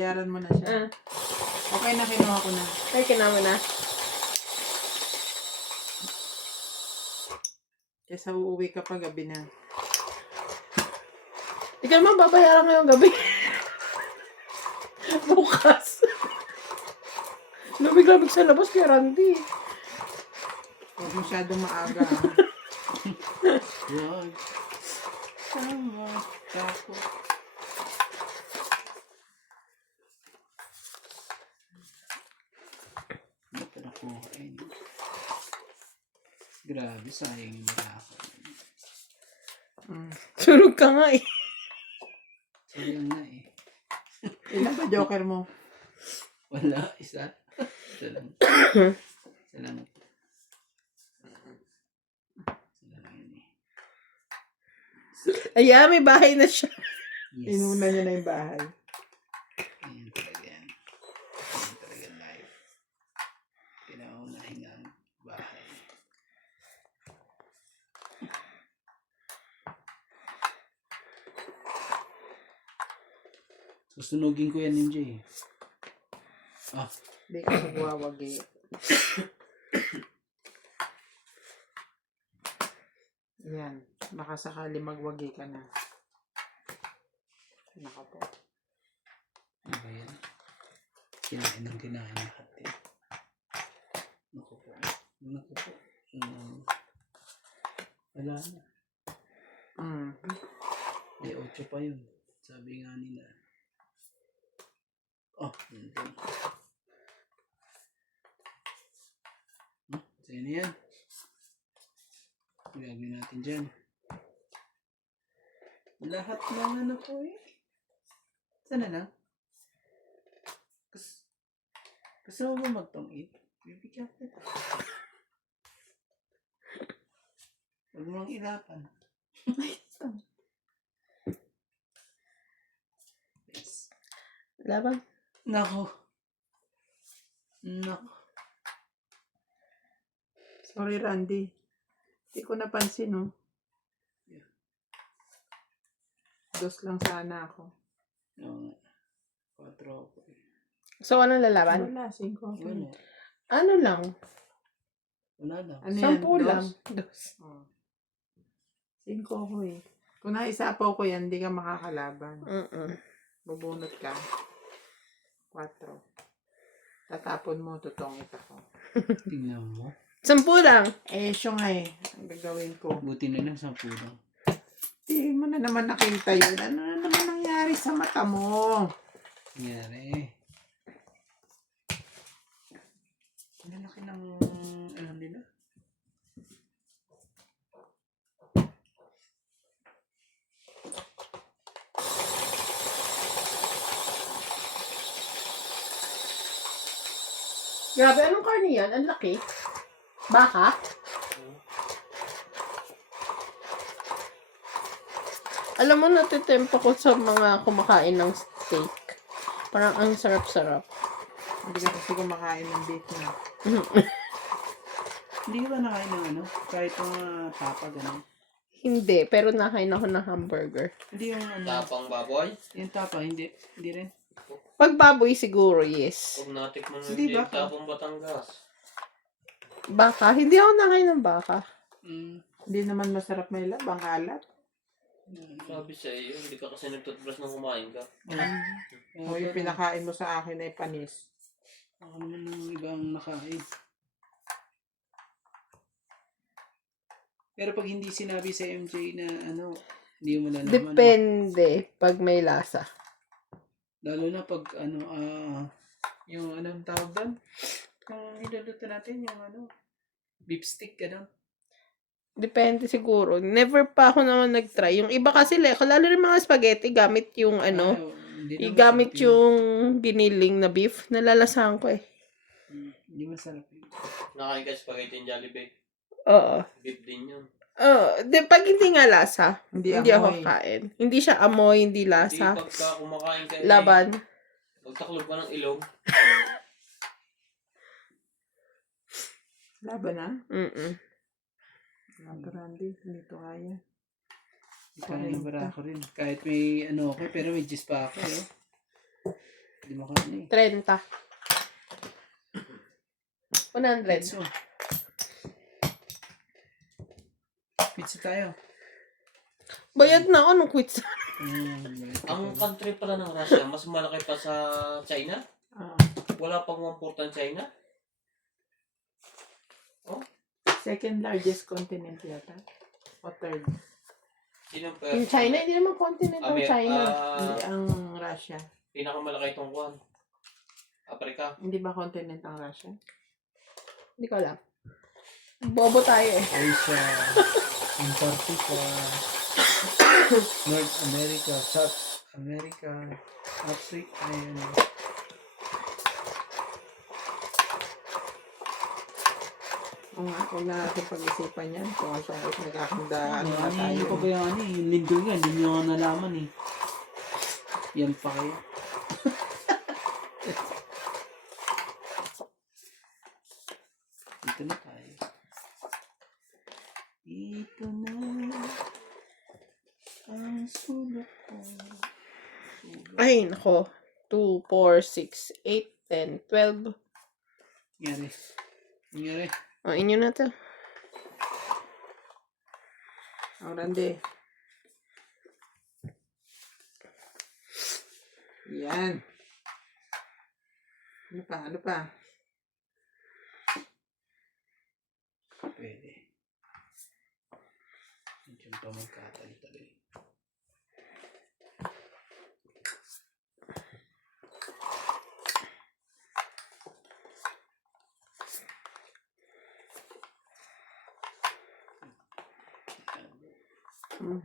Bayaran mo na siya. Okay na, kinuha ko na. Ay, kinama na. Kesa uuwi ka pa gabi na. Di ka naman babayaran ngayong gabi. Bukas. Lumig-lamig sa labas kay Randy. Huwag masyadong maaga. Wag. Tama. Tako. Ba't nakuha eh? Grabe, sayang yung ako. Sunog ka nga eh. Sayang na eh. Ilan ba joker mo? Wala, isa. Isa lang. Isa lang. Isa lang yun eh. Ayan, may bahay na siya. Yes. Inuna niya na yung bahay. Ayan talaga yan. Ayan talaga life. Pinaunahin ang bahay. Susunugin ko yan, MJ. Ah, Hindi ka nagwawagi. Yan. Baka sakali magwagi ka na. Naka po. ano ba yan? Kinain ng kinain lahat eh. Naku po. Naku po. Wala na. Eh, 8 pa yun. Sabi nga nila. Oh, hindi. Sa'yo na yan. Gagawin natin dyan. Lahat ng ano ko eh. Sana lang. Kasi mo ba magtong-eat? Bibigyan kita. Huwag mo lang ilapan. Yes. Laban. Nako. Nako. Sorry, Randy. Hindi ko napansin, no? Yeah. Dos lang sana ako. Oo nga. 4 ako eh. So, anong lalaban? Wala, 5 ako. Wala. Ano lang? Wala lang. Ano yan? 10 lang. Dos? Oh. 5 ako eh. Kung naisapaw ko yan, hindi ka makakalaban. Bubunot ka. 4. Tatapon mo, tutongit ako. Tingnan mo. 10 lang. Eh, siya nga eh. Ang gagawin ko. Buti na lang 10 lang. Hindi mo na naman nakita yun. Ano na naman nangyari sa mata mo? Nangyari. Ang laki ng alam nila. Grabe, anong karne yan? Ang laki. Baka? Alam mo, natitempo ko sa mga kumakain ng steak. Parang ang sarap-sarap. Hindi ka kasi kumakain ng beef na. Hindi ka ba nakain ng ano? Kahit mga tapa, gano'n. Hindi, pero nakain ako ng hamburger. Hindi yung ano. Tapang baboy? Yung tapa, hindi. Hindi rin. Pag baboy siguro, yes. Huwag natikman mo Hindi yung ba? tapang Batangas. Baka, hindi ako nakain ng baka. Hindi naman masarap may labang alat. Sabi sa iyo, hindi ka kasi nagtutbrush nang kumain ka. O yung pinakain mo sa akin ay panis. Ako naman ng ibang nakain. Pero pag hindi sinabi sa MJ na ano, hindi mo malalaman. Depende pag may lasa. Lalo na pag ano, yung anong tawag doon? Kung niluluto natin yung ano, beef stick, gano'n. Depende siguro. Never pa ako naman nag-try. Yung iba kasi, lalo rin mga spaghetti, gamit yung ano, Hindi na igamit masarap yun. yung giniling na beef. Nalalasahan ko eh. Hindi masarap yun. Nakain ka spaghetti and Jollibee. Oo. Beef din yun. Pag hindi nga lasa, Hindi hindi ako amoy. kain. Hindi siya amoy, hindi Hindi lasa. pagka kumakain ka, Laban. magtaklob ka ng ilong. Laban na? Mm-mm. Randy, hindi to kaya. Ikaw na yung barako rin. Kahit may ano ako, pero may gist pa ako. Hindi mo kaya eh. 30. 100. Pizza. Pizza tayo. Bayad na ako nung quits. Ang country pala ng Russia, mas malaki pa sa China? Ah, Wala pang 1/4 ang China? second largest continent yata. O third. Sino pa? Yung China, hindi naman continent ang China. Hindi ang Russia. Pinakamalaki itong kuwan. Africa. Hindi ba continent ang Russia? Hindi ko alam. Bobo tayo eh. Asia, Antarctica, North America, South America, Africa, ayun. O nga, huwag na natin pag-isipan yan. Kung siya ay nagkakanda, ano nga Ano tayo. pa ba yung ano eh, yung lindol nga, hindi nyo nga nalaman eh. Yan pa kayo. Dito na tayo. Dito na ang sulok ko. Ay, nako. 2, 4, 6, 8, 10, 12. Nangyari. Nangyari. O, inyo na to. Ang Randy. Yan. Ano pa? Ano pa? Pwede. Diyan pa magkatali-tali. Hmm.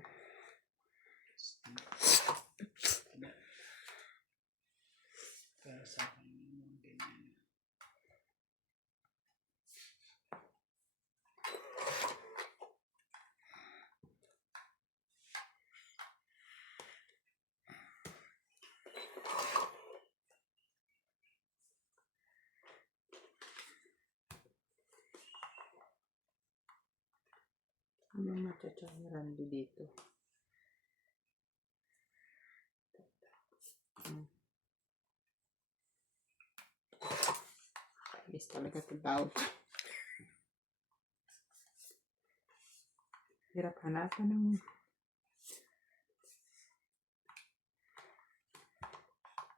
Para sa akin yung ganyan. Ano matcha ni Randy dito? Kainis talaga ito daw. Hirap hanapan ng...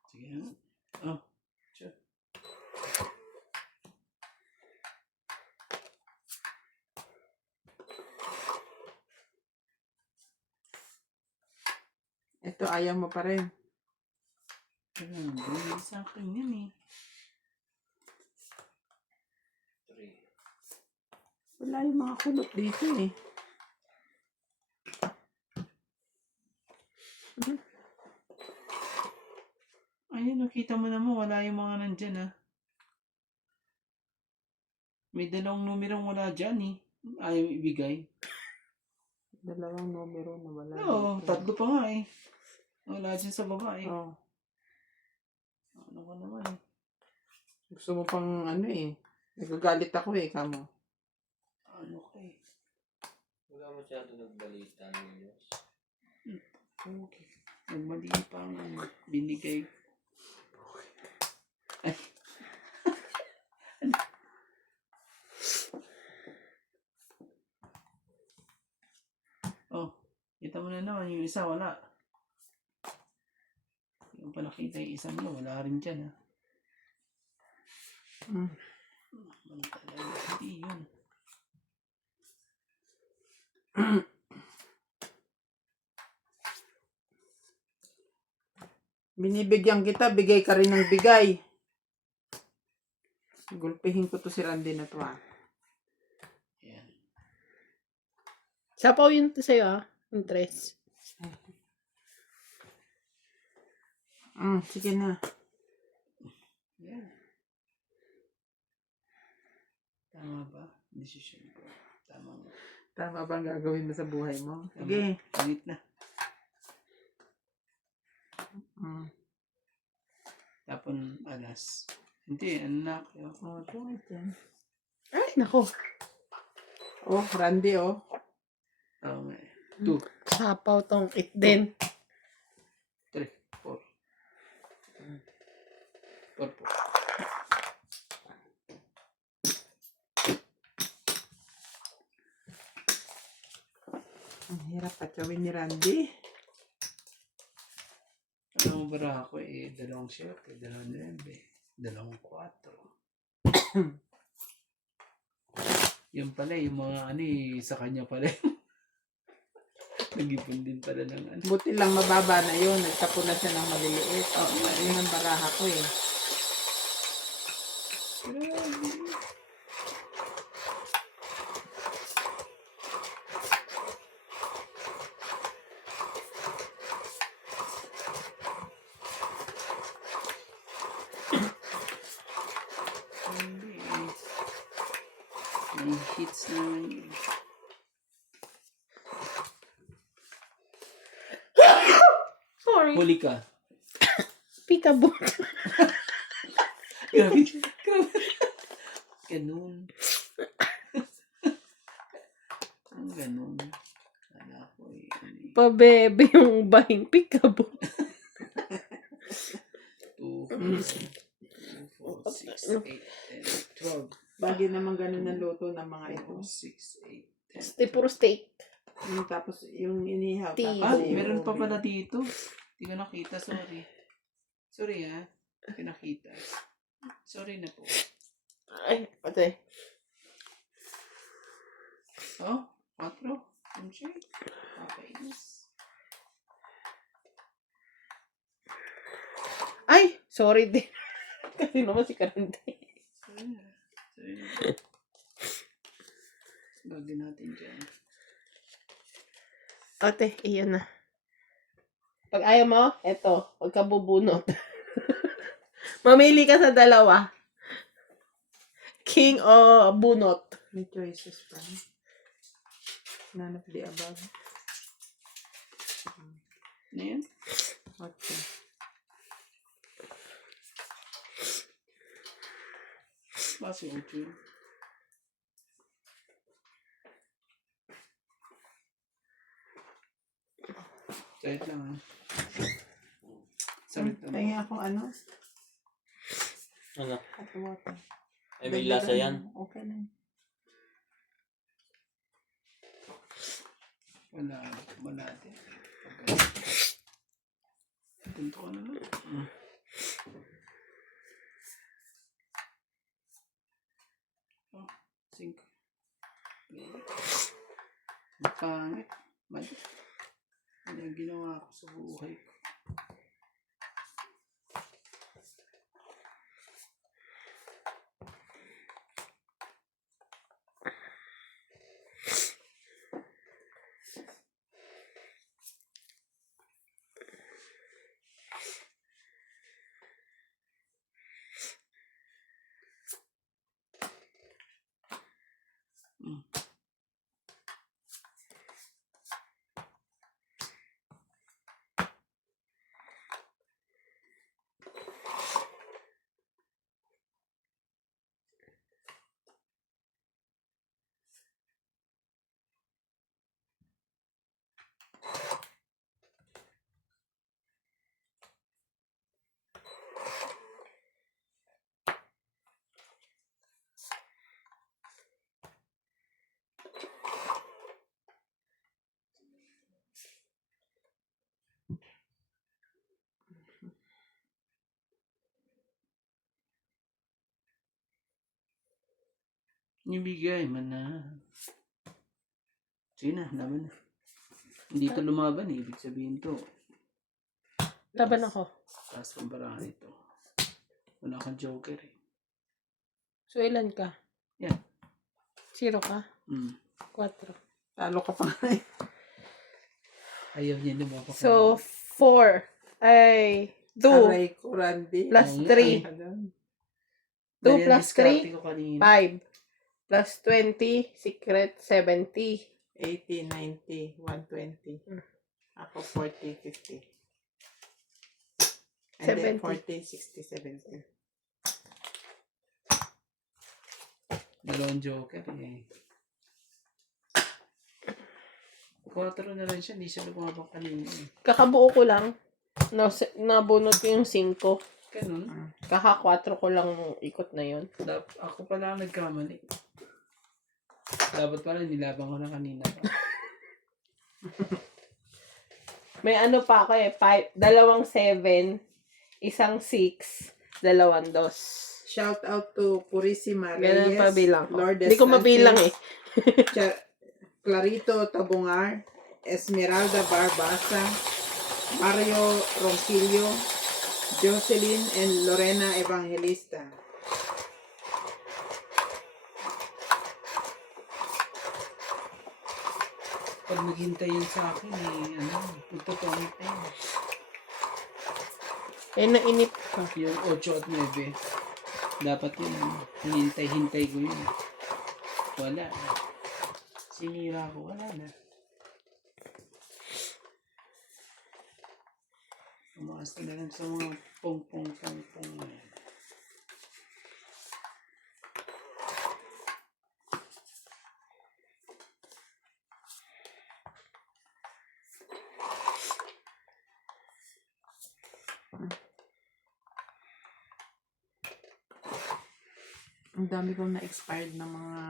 Sige nga. Oh, sure. Ito, ayaw mo pa rin. Ayun, bumili sa akin yan eh. 3. Wala yung mga kulot dito eh. Ayun, nakita mo naman, wala yung mga nandyan ah. May dalawang numerong wala dyan eh. Ayaw ibigay. Dalawang numero na wala Oo, dito. tatlo pa nga eh. Wala dyan sa baba eh. Oh, Ano ka naman eh. gusto mo pang ano eh. Nagagalit ako eh, kamo. Ano ka eh. Wala masyado nagbalita ng news. Okay. Nagmali pa ang ano, binigay. Ay. Oh, kita mo na naman yung isa wala. Yung pa nakita yung isa mo, wala rin dyan ha. Mm. Hindi yun. Binibigyan kita, bigay ka rin ng bigay. Gulpihin ko to si Randy na to ah. Yan. Sapaw yun to sa'yo ah. Interest. Sige na. Yan. Tama ba? Decision ko. Tama ba? Tama ba ang gagawin mo sa buhay mo? Sige. Panit na. Tapon alas. Hindi, anak. Oh, tungit yan. Ay, nako. Oh, Randy oh. Tama eh. 2, Sapaw tong it din. 3, 4. 4 po. Ang hirap patawin ni Randy. Ang bara ko eh, 2 7, 2 9, 2 4. Yung pala, yung mga ano eh, sa kanya pala. Nag-ipon din pala ng ano. Buti lang mababa na yun. Nagtapo na siya ng maliliit. Yun ang baraha ko eh. Grabe. Hindi eh. May hits naman yun. Sorry. Huli ka. Peekaboo. Grabe. Grabe. Ganun. Ang ganun. Kala ko eh. Ano eh. Pabebe yung bahing peekaboo. 2, 4, 6, 8, 10, 12. Bagay naman ganun ang luto ng mga ito. 6, 8, 10. Ste, puro steak. Tapos yung inihaw. Tea. Ah, Tapos yung meron pa ubi. pala dito. Hindi ko nakita, sorry. Sorry ha. Hindi ko nakita. Sorry na po. Ay, pati. Oh, 4. Sunshine. Papainis. Ay, sorry din. Kasi naman si Karante. Sorry na. Sorry na. Gagawin natin dyan. Ate, iyan na. Pag ayaw mo, eto, huwag ka bubunot. Mamili ka sa dalawa. King o bunot. May choices pa. None of the above. Ano yan? Okay. Basi 8 yun. Kahit lang ha. Sabit lang. Kaya ako ano? Ano? Hot water. Ay, may lasa yan. Okay na. Wala. Wala din. Punto ka na lang. Oh, 5. Pangit. Mali. Ano yung ginawa ko sa buhay ko? Ibigay man na. Sige na, laban na. Hindi to lumaban eh. Ibig sabihin to. Laban ako. Taas pang barahan ito. Wala kang joker eh. So, ilan ka? Yan. 0 ka? 4. Talo ka pa nga eh. Ayaw niya lumabak. So, 4. Ay, 2. Aray ko, Randy. Plus Oo nga 3. eh. 2 plus 3, ko kanina. 5. Plus 20, secret, 70. 80, 90, 120. Ako 40, 50. And then 70. 40, 60, 70. Dalawang joker eh. 4 na lang siya. Hindi siya lumabak kanina eh. Kakabuo ko lang. Nabunot ko yung 5. Ganun. Kaka 4 ko lang ikot na yun. Ako pala ang nagkamali. Dapat pala nilabang ko na kanina pa. May ano pa ako eh. 2 7, 1 6, 2 2. Shout out to Purissima Ganun Reyes, pa bilang ko. Lourdes Hindi ko mabilang Sanchez, eh. Clarito Tabungar, Esmeralda Barbasa, Mario Roncillo, Jocelyn and Lorena Evangelista. Pag naghintay yun sa akin, pagtotongit na yun. Eh, nainip ka. Yung 8 at 9, dapat yun, hinintay-hintay ko yun. Wala. Sinira ko, wala na. Umakas na lang sa mga pong-pong-pong-pong na yan. Ang dami kong na-expired na mga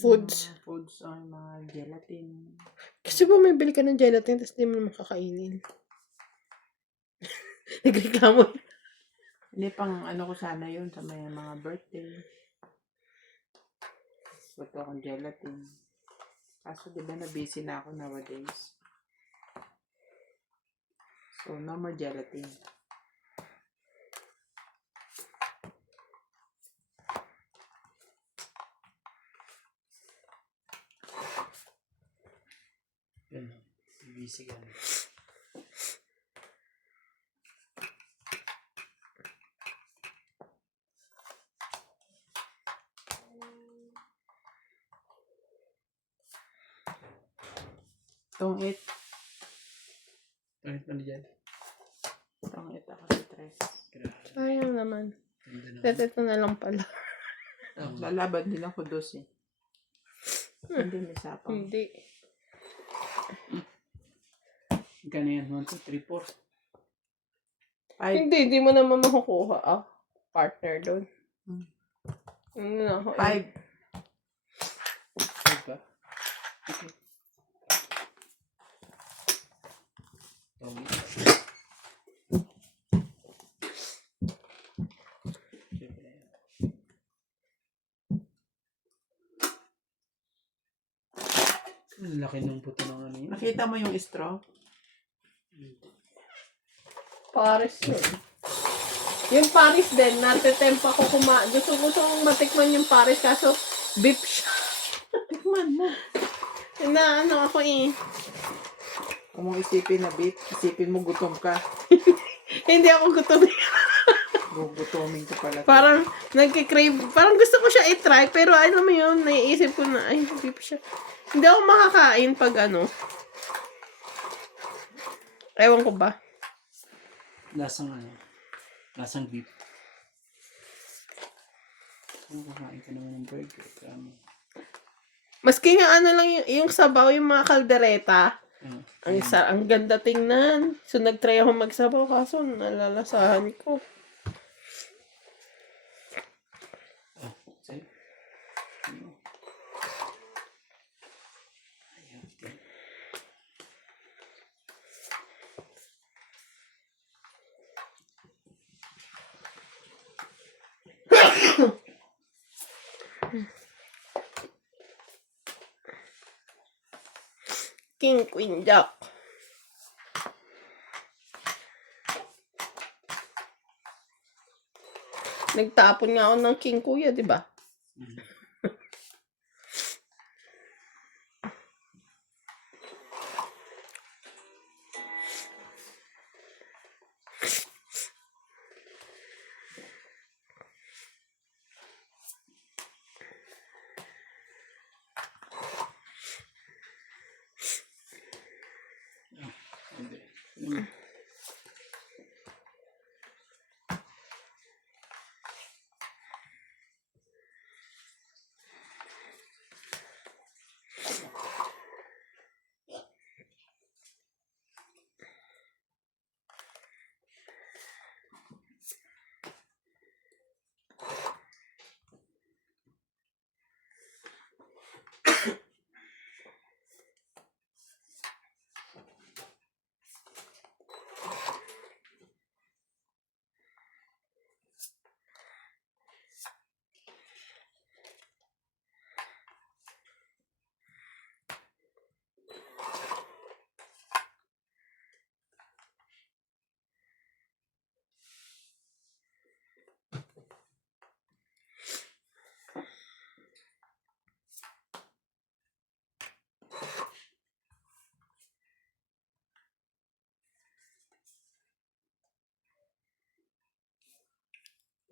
Foods. mga foods or mga gelatin. Kasi ba may bili ka ng gelatin tapos di mo naman kakainin. Nagreklamo. Hindi pang ko sana yun sa may mga birthday. Gusto akong gelatin. Kaso di ba na-busy na ako nowadays. So, no more gelatin. Ganun. Busy ka na. Tungit. Pangit mo na dyan. Tungit ako sa tres. Grabe. Sayang naman. Ganda naman. Ito na lang pala. Lalabad din ako dos eh. Hindi may sapang. Hindi. Gano'n yan? 1, 2, 3, 4. 5. Hindi mo naman makukuha partner doon. Hmm. Ano na ako? 5. 5 ba? Okay. Tawid. Ang laki ng puto ng ano yun. Nakita mo yung straw? Paris yun. Yung Paris din, natitempa ko gusto kong matikman yung Paris kaso beef siya. Tikman mo. Na ano ako eh. Kung mong isipin na beef, isipin mo gutom ka. Hindi ako gutom. Gugutomin ka pala. Parang nagkikrave. Parang gusto ko siya i-try pero alam mo yun, naiisip ko na ay beef siya. Hindi ako makakain pag ewan ko ba. Lasang beef. Kung kakain ka naman ng burger, kami. Maski nga lang yung sabaw, yung mga kaldereta. Ang ganda tingnan. So nagtry ako magsabaw kaso nalalasahan ko. Sa'yo? King, Queen, Jack. Nagtapon nga ako ng King Kuya, di ba? Hindi.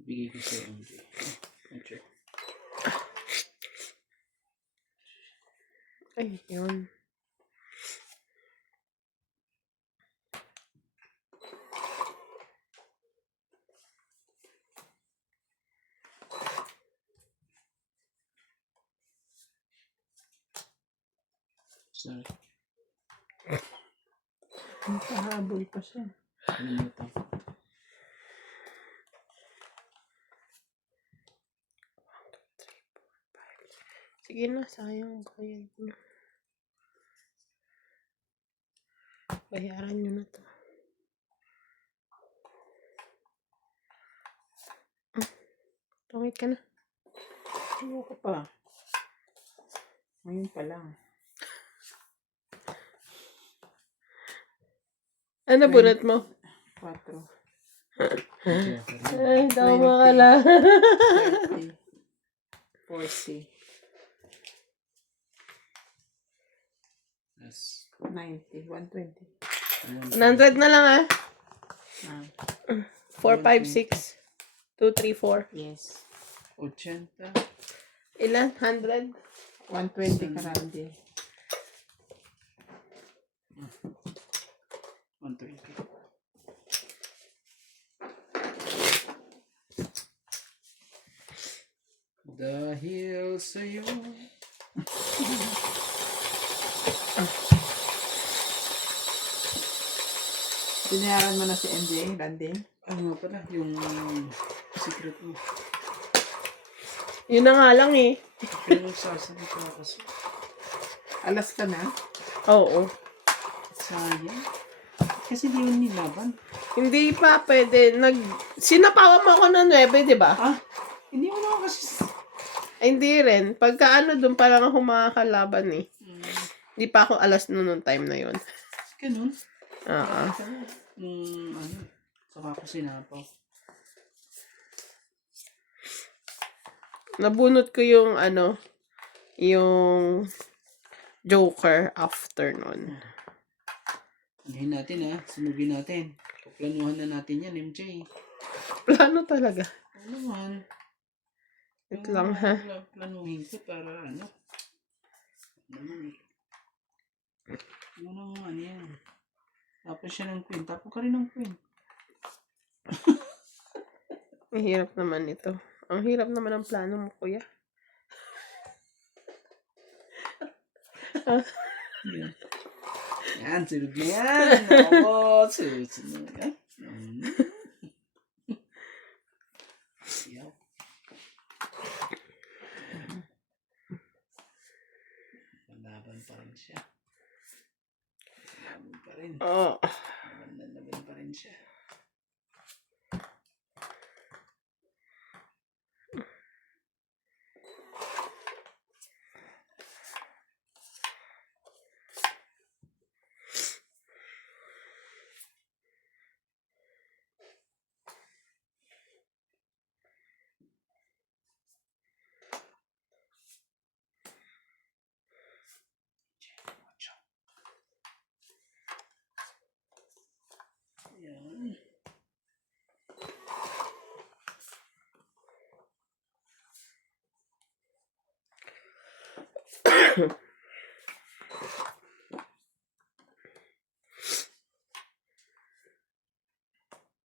Bigay ko sa'yo, MJ. Okay. Ay, yun. Sorry. Nakahabol pa siya. Ano mo ito? Sige na, sayang. Bayad nyo. Bayaran nyo na to. Tungit ka na. Ayoko pa. Ngayon pa lang. Ano bunot mo? 4. Ay, tama ka 20. lang. 30. 40. Yes. 90. 120. 100 na lang ah. Ah, 4, 5, 6. 2, 3, 4. yes. 80. Ilan? 100? 120 karandi. 120. Dahil sa'yo. Binayaran mo na si MJ, Randy? Ano nga pala, yung secret mo. Yun na nga lang eh. Pero sasabi ko kasi, Alas ka na? Oo. sayang. Kasi di yun nilaban. Hindi pa pwede. Sinapawan mo ako ng 9, di ba? Ah, hindi mo naman kasi... Ay, hindi rin. Pagka ano, doon pa lang ako makakalaban eh. Hindi pa ako alas nung time na yun. Ganun. Oo. Ano, saka ko sinapaw. Nabunot ko yung ano, yung Joker after nun. Anuhin natin ha, sunugin natin. Paplanuhan na natin yan, MJ. Plano talaga. Ano naman? Wait lang ha. Planuhin ko para ano. Naman eh. Ano ano yan. Tapos siya ng queen. Tapos ka rin ng queen. Ang hirap naman ito. Ang hirap naman ang plano mo, kuya. Yan. Yan, sunod na yan. Oo, sunod na yan. Yaw. Laban pa rin siya. Laban pa rin. Oo. Laban pa rin siya. Yan.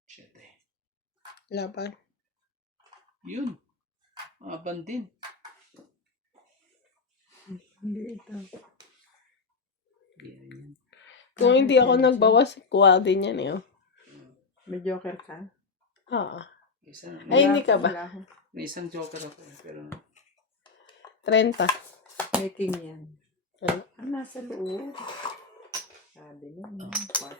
Siyete. Laban. Yun. Maban din. Hindi ito. Yan. Kung hindi ako nagbawas, kuha din yan eh. Oh. May joker ka? Oo. Isang, Ay, hindi ka ba? Wala ako. may isang joker ako eh, pero 30. Making yan. Ay. Nasa loob. Sabi niya, 4.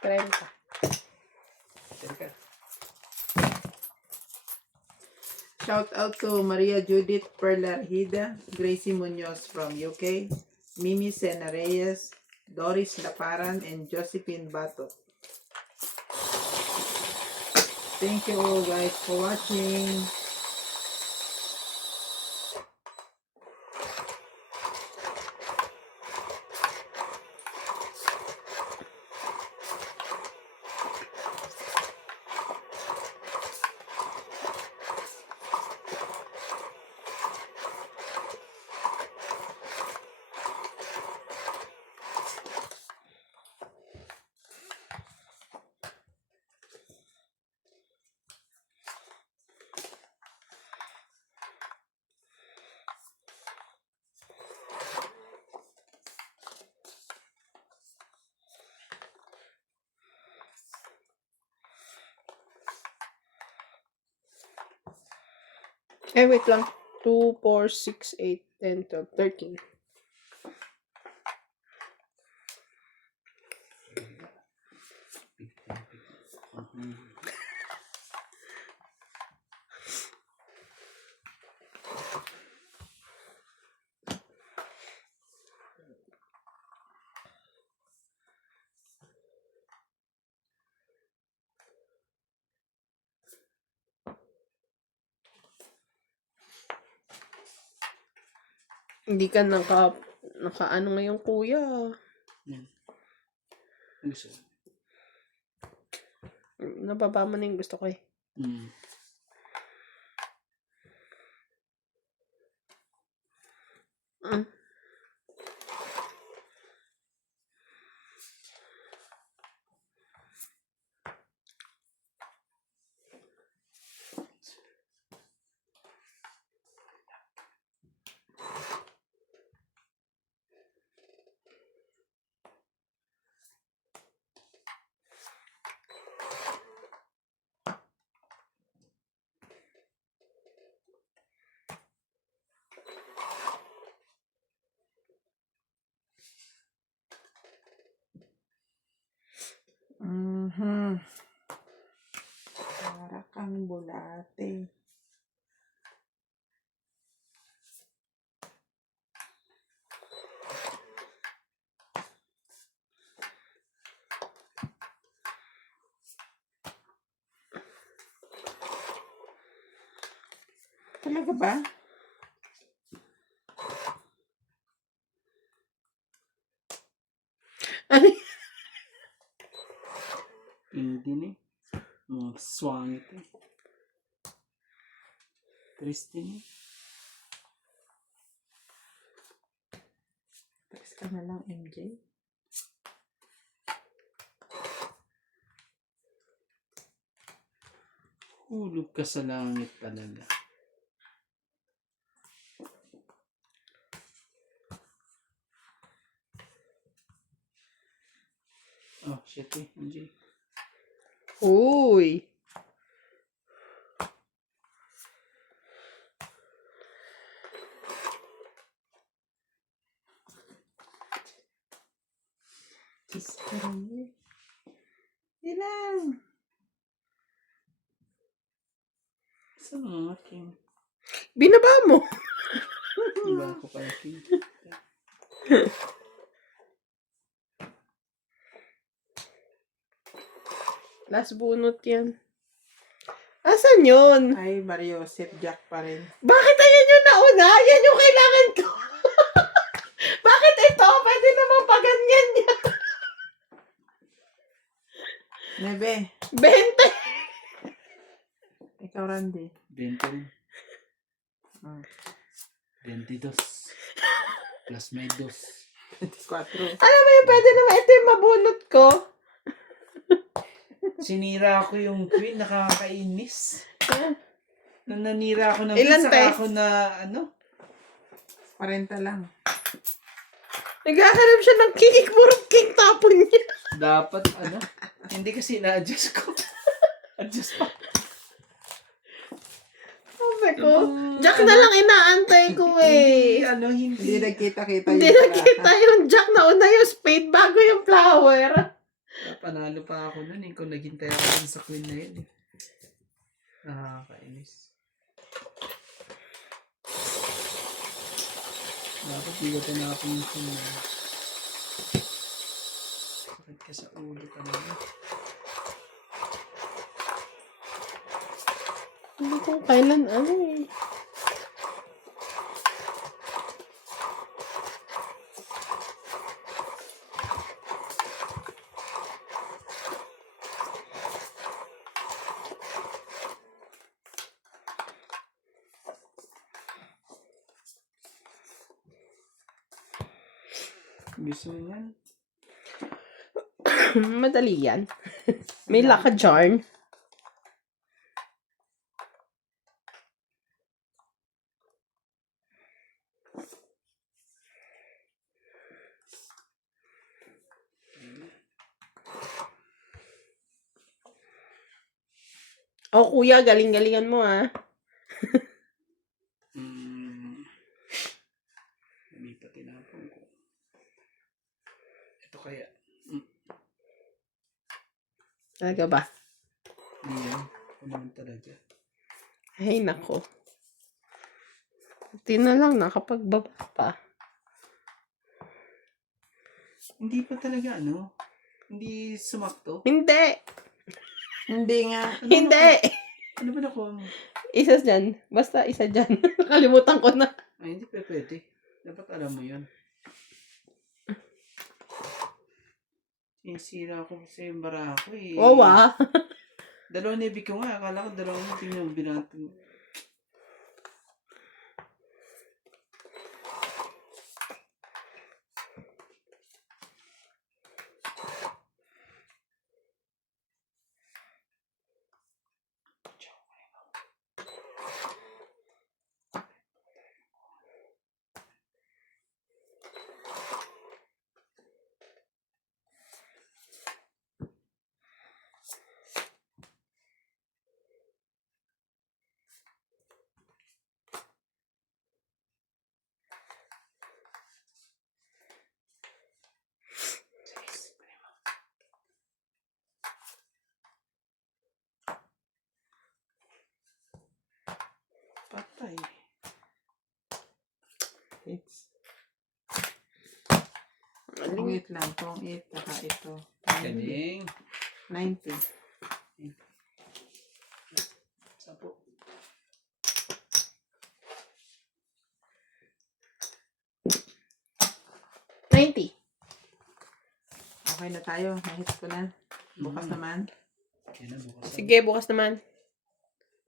30. teka. Shout out to Maria Judith Perlarhida, Gracie Munoz from UK, Mimi Sena Reyes, Doris Laparan, and Josephine Bato. Thank you all guys for watching. Wait lang. 2, 4, 6, 8, 10, 12, 13. Hindi ka naka ano ngayon, kuya. Yan. Gusto. Nababa mo na yung gusto ko eh. Mm. Mm. Mhm. Para kang bulate. Talaga ba? Ano? Hindi ni. Mga swangit eh. Triste ni. Text ka na lang, MJ. Hulog ka sa langit talaga. Oh, shit eh, MJ. Uy. Diyos ko rin. Ilang. Saan mga King? Binaba mo. Iba ako kaya King. Last bunot yan. Asan yun? Ay, Mario, Sip Jack pa rin. Bakit ayan yung nauna? Yan yung kailangan ko. Bakit ito? Pwede naman pa ganyan niya. 9. 20. Ikaw, Randy. 20 rin. Hmm. 22. Plus may 2. 24. Alam mo yung pwede naman ito yung mabunot ko. Sinira ko yung queen, nakakainis. Nung nanira ako ng Ilan, queen, saka te? ako na, ano? 40 lang. Naghahanap siya ng king. Puro king tapon niya. Dapat, ano? Hindi kasi na-adjust ko. Adjust pa. Sabi ko, Yung, Jack na lang inaantay ko Hindi, eh. Hindi nagkita-kita Hindi yung nakita yung Jack na una yung spade bago yung flower. Panalo pa ako nun eh, kung naghintay ako dun sa queen na yun eh. Nakakainis. Dapat di ko tinapin yung queen na yun. Sakit ka sa ulo talaga. Hindi ko kailan ano eh. Gusto mo yan? Madali yan. May laka charm. Oh, kuya, galing-galingan mo ah. kaya. Talaga ba? Hindi yan. Ako naman talaga. Ay, nako. Buti na lang nakapagbaba pa. Hindi pa talaga hindi sumakto. Hindi! Hindi nga. Hindi! Ano ba nakuha mo? Isa dyan. Basta isa dyan. Nakalimutan ko na. Ay, hindi pa pwede. Dapat alam mo yun. Sinisira ko kasi yung bara ko eh. Wow ah. Dalawang nebig ko nga. Akala ko dalawang nebig yung binatong. Patay. It's... Wait lang. Itong 8, saka ito. Galing. 90. Sapo. $90. Okay na tayo. Nahit ko na. Bukas naman. Yan na bukas. Sige, bukas naman.